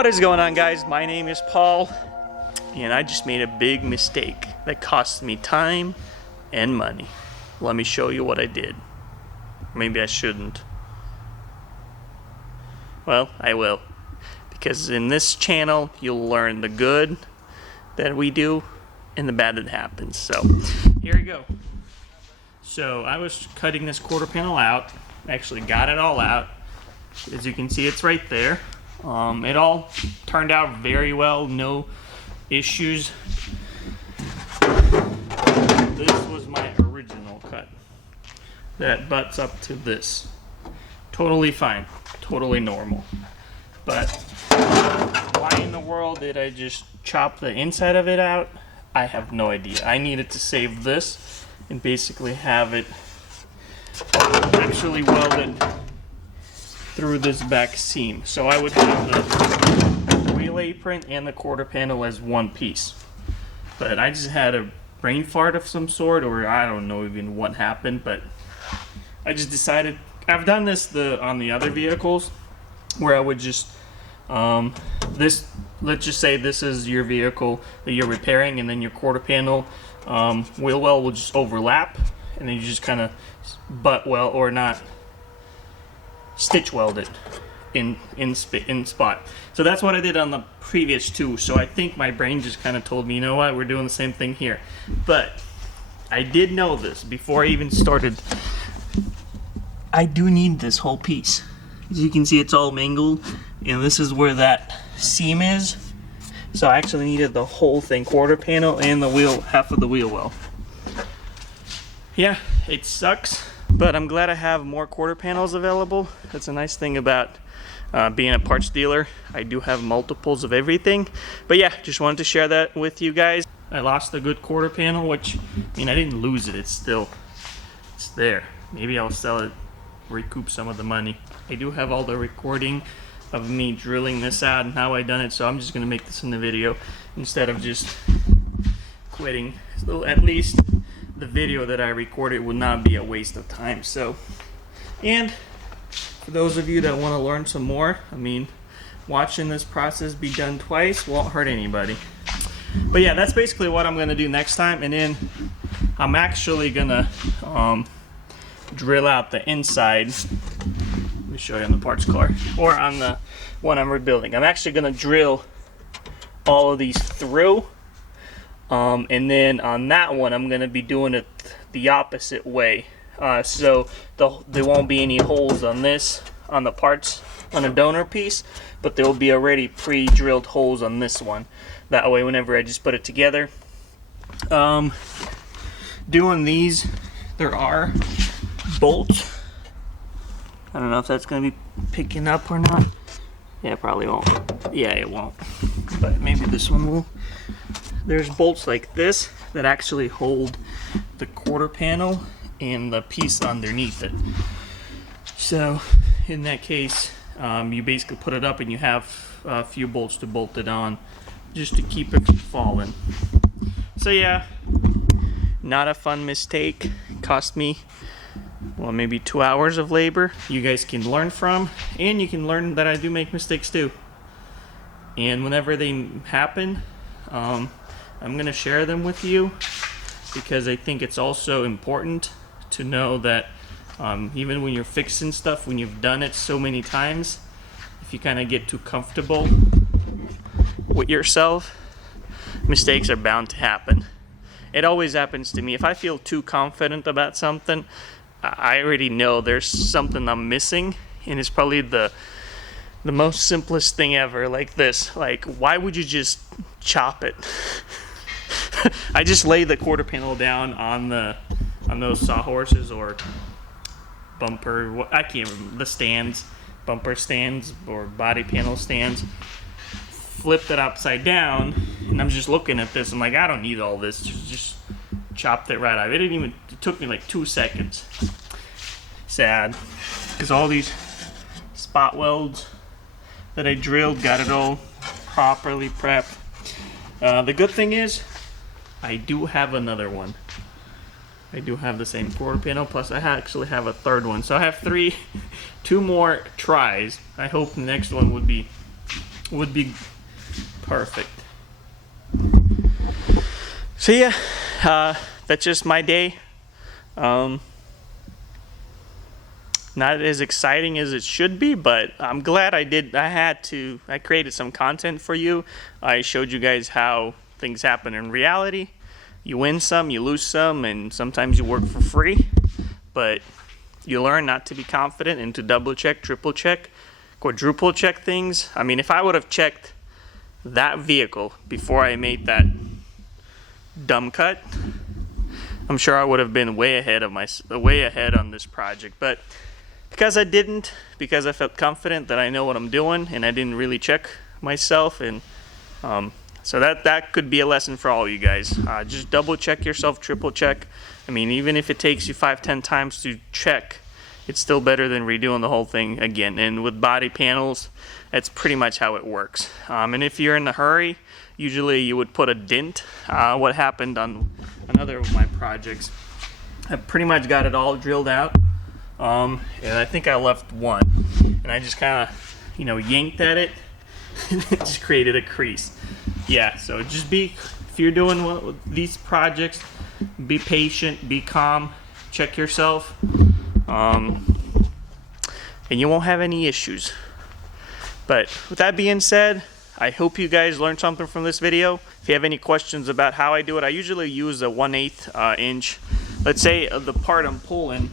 What is going on, guys? My name is Paul, and I just made a big mistake that cost me time and money. Let me show you what I did. Maybe I shouldn't. Well, I will. Because in this channel, you'll learn the good that we do and the bad that happens. So, here we go. So, I was cutting this quarter panel out. Actually got it all out. As you can see, it's right there. It all turned out very well, no issues. This was my original cut that butts up to this. Totally fine, totally normal. But why in the world did I just chop the inside of it out? I have no idea. I needed to save this and basically have it actually welded through this back seam. So I would have the wheel apron and the quarter panel as one piece. But I just had a brain fart of some sort, or I don't know even what happened, but I just decided, I've done this on the other vehicles, where I would just, let's just say this is your vehicle that you're repairing, and then your quarter panel wheel well will just overlap, and then you just kind of butt weld, or not, stitch weld it in spot. So that's what I did on the previous two. So I think my brain just kind of told me, you know what, we're doing the same thing here. But I did know this before I even started. I do need this whole piece. As you can see, it's all mangled, and this is where that seam is. So I actually needed the whole thing, quarter panel and the wheel, half of the wheel well. Yeah, it sucks, but I'm glad I have more quarter panels available. That's a nice thing about being a parts dealer. I do have multiples of everything. But yeah, just wanted to share that with you guys. I lost a good quarter panel, which, I mean, I didn't lose it. It's there. Maybe I'll sell it, recoup some of the money. I do have all the recording of me drilling this out and how I done it, so I'm just gonna make this in the video instead of just quitting. So at least the video that I recorded would not be a waste of time. So, and for those of you that want to learn some more, I mean, watching this process be done twice won't hurt anybody. But yeah, that's basically what I'm gonna do next time, and then I'm actually gonna drill out the inside. Let me show you on the parts car, or on the one I'm rebuilding. I'm actually gonna drill all of these through. And then on that one, I'm going to be doing it the opposite way. So there won't be any holes on this, on the parts, on the donor piece, but there will be already pre-drilled holes on this one. That way, whenever I just put it together. Doing these, there are bolts. I don't know if that's going to be picking up or not. Yeah, it probably won't. Yeah, it won't. But maybe this one will. There's bolts like this that actually hold the quarter panel and the piece underneath it. So in that case, you basically put it up and you have a few bolts to bolt it on just to keep it from falling. So yeah, not a fun mistake. Cost me, well, maybe 2 hours of labor you guys can learn from, and you can learn that I do make mistakes too. And whenever they happen, I'm going to share them with you, because I think it's also important to know that even when you're fixing stuff, when you've done it so many times, if you kind of get too comfortable with yourself, mistakes are bound to happen. It always happens to me. If I feel too confident about something, I already know there's something I'm missing, and it's probably the most simplest thing ever, like this. Like, why would you just chop it? I just lay the quarter panel down on those sawhorses or bumper, I can't remember, the stands, bumper stands or body panel stands. Flipped it upside down, and I'm just looking at this. I'm like, I don't need all this. Just chopped it right out. It took me like 2 seconds. Sad, because all these spot welds that I drilled, got it all properly prepped. The good thing is, I do have another one. I do have the same quarter panel, plus I actually have a third one. So I have two more tries. I hope the next one would be would be perfect. So yeah, that's just my day. Not as exciting as it should be, but I'm glad I created some content for you. I showed you guys how things happen in reality. You win some, you lose some, and sometimes you work for free. But you learn not to be confident and to double check, triple check, quadruple check things. I mean, if I would have checked that vehicle before I made that dumb cut, I'm sure I would have been way ahead on this project. But because I didn't, because I felt confident that I know what I'm doing, and I didn't really check myself, and so that could be a lesson for all you guys. Just double check yourself, triple check. I mean, even if it takes you 5-10 times to check, it's still better than redoing the whole thing again. And with body panels, that's pretty much how it works. And if you're in a hurry, usually you would put a dent. What happened on another of my projects, I pretty much got it all drilled out. And I think I left one, and I just kind of, yanked at it, and it just created a crease. Yeah, so just if you're doing these projects, be patient, be calm, check yourself, and you won't have any issues. But with that being said, I hope you guys learned something from this video. If you have any questions about how I do it, I usually use a 1/8 inch. Let's say the part I'm pulling,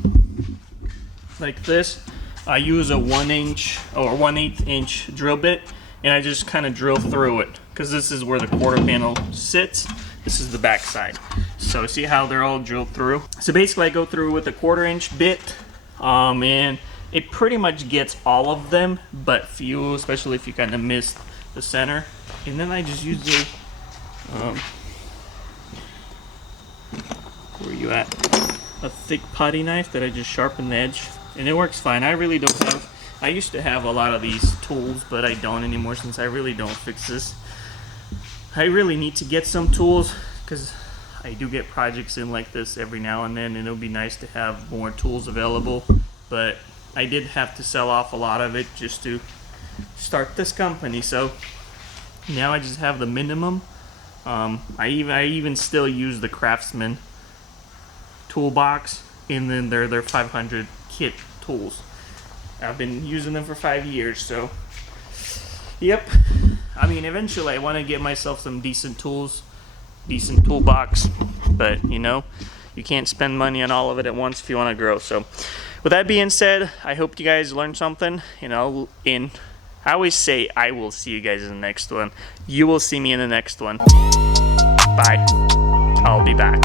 like this, I use a 1/8 inch drill bit, and I just kind of drill through it, because this is where the quarter panel sits. This is the back side. So see how they're all drilled through? So basically I go through with a 1/4 inch bit, and it pretty much gets all of them but few, especially if you kind of miss the center. And then I just use the where you at? A thick putty knife that I just sharpen the edge, and it works fine. I used to have a lot of these tools, but I don't anymore since I really don't fix this. I really need to get some tools, because I do get projects in like this every now and then, and it would be nice to have more tools available. But I did have to sell off a lot of it just to start this company, so now I just have the minimum. I even still use the Craftsman toolbox, and then their 500 kit tools. I've been using them for 5 years, so yep. I mean, eventually I want to get myself some decent tools, decent toolbox, but you can't spend money on all of it at once if you want to grow. So with that being said, I hope you guys learned something. I always say I will see you guys in the next one. You will see me in the next one. Bye. I'll be back.